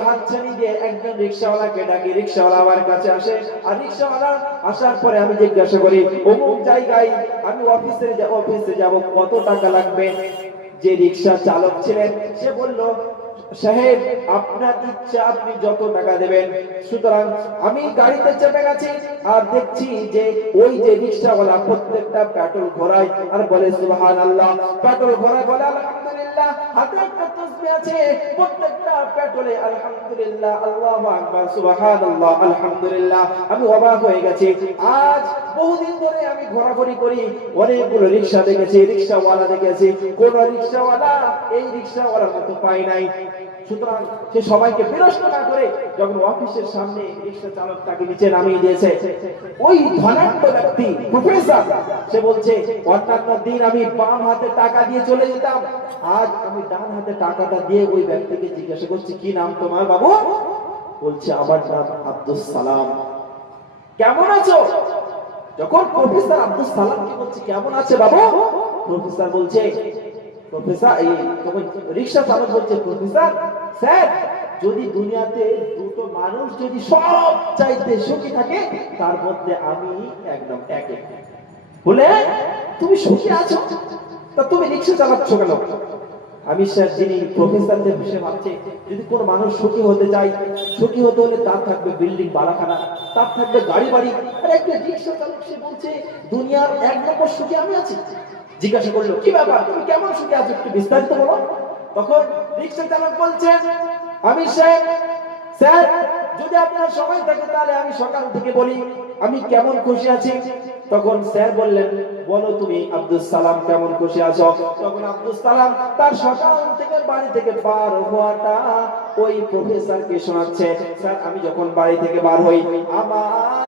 হাতছানি দিয়ে একজন রিকশাওয়ালাকে ডাকি, রিকশাওয়ালা আমার কাছে আসে। আর রিকশাওয়ালা আসার পরে আমি জিজ্ঞাসা করি, অমুক জায়গায় আমি অফিসে যাব, কত টাকা লাগবে? যে রিকশা চালক ছিলেন সে বলল, সাহেব আপনার ইচ্ছা, আপনি যত টাকা দেবেন। সুতরাং আমি গাড়িতে চেপে গেছি আর দেখছি যে ওই যে রিকশাওয়ালা প্রত্যেকটা পেট্রোল ভরায় আর বলে সুবহানাল্লাহ, পেট্রোল ভরায় বলে আলহামদুলিল্লাহ, হাতে একটা তাসবিহ আছে, প্রত্যেকটা পেট্রোলে আলহামদুলিল্লাহ, আল্লাহু আকবার, সুবহানাল্লাহ, আলহামদুলিল্লাহ। আমি অবাক হয়ে গেছি। আজ বহুদিন ধরে আমি ঘোরাঘুরি করি, অনেকগুলো রিকশা দেখেছি, রিকশাওয়ালা দেখেছি, কোন রিকশাওয়ালা এই রিকশাওয়ালার মতো পাই নাই। সুতরাং সে সবাইকে বিরক্ত না করে যখন অফিসের সামনে রিকশা চালক তাকে নিচে নামিয়ে দিয়েছে, ওই ধনাঢ্য ব্যক্তি প্রফেসর সে বলছে, অন্যান্য দিন আমি বাম হাতে টাকা দিয়ে চলে যেতাম, আজ আমি ডান হাতে টাকাটা দিয়ে ওই ব্যক্তিকে জিজ্ঞাসা করছি, কি নাম তোমার বাবু? বলছে, আমার নাম আব্দুস সালাম। কেমন আছো? যখন প্রফেসর আব্দুস সালামকে বলছে কেমন আছে বাবু, প্রফেসর বলছে, প্রফেসর এই তখন রিকশা চালক বলছে, প্রফেসর স্যার, যদি দুনিয়াতে দুটো মানুষ যদি সব চাইতে সুখী থাকে তার মধ্যে আমি একদম এক। বলে, তুমি সুখী আছো, তা তুমি রিকশা চালাচ্ছ কেন? আমি স্যার, যিনি প্রফেসরদের বিষয়ে ভাবছে, যদি কোন মানুষ সুখী হতে চায়, সুখী হতে হলে তার থাকবে বিল্ডিং বাড়াখানা, তার থাকবে গাড়ি বাড়ি, আর একটা রিকশা চালক সে বলছে দুনিয়ার এক নম্বর সুখী আমি আছি। জিজ্ঞাসা করলো, কি ব্যাপার, তুমি কেমন সুখী আছো, একটু বিস্তারিত বলো। তখন রিকশা চালক বলছে, আমি স্যার, যদি আপনার সময় থাকে তাহলে আমি সকাল থেকে বলি আমি কেমন খুশি আছি। তখন স্যার বললেন, বলো তুমি আব্দুস সালাম কেমন খুশি আছো? তখন আব্দুস সালাম তার সকাল থেকে বাড়ি থেকে বার হওয়াটা ওই প্রফেসরকে শোনাচ্ছে। স্যার, আমি যখন বাড়ি থেকে বার হই আমার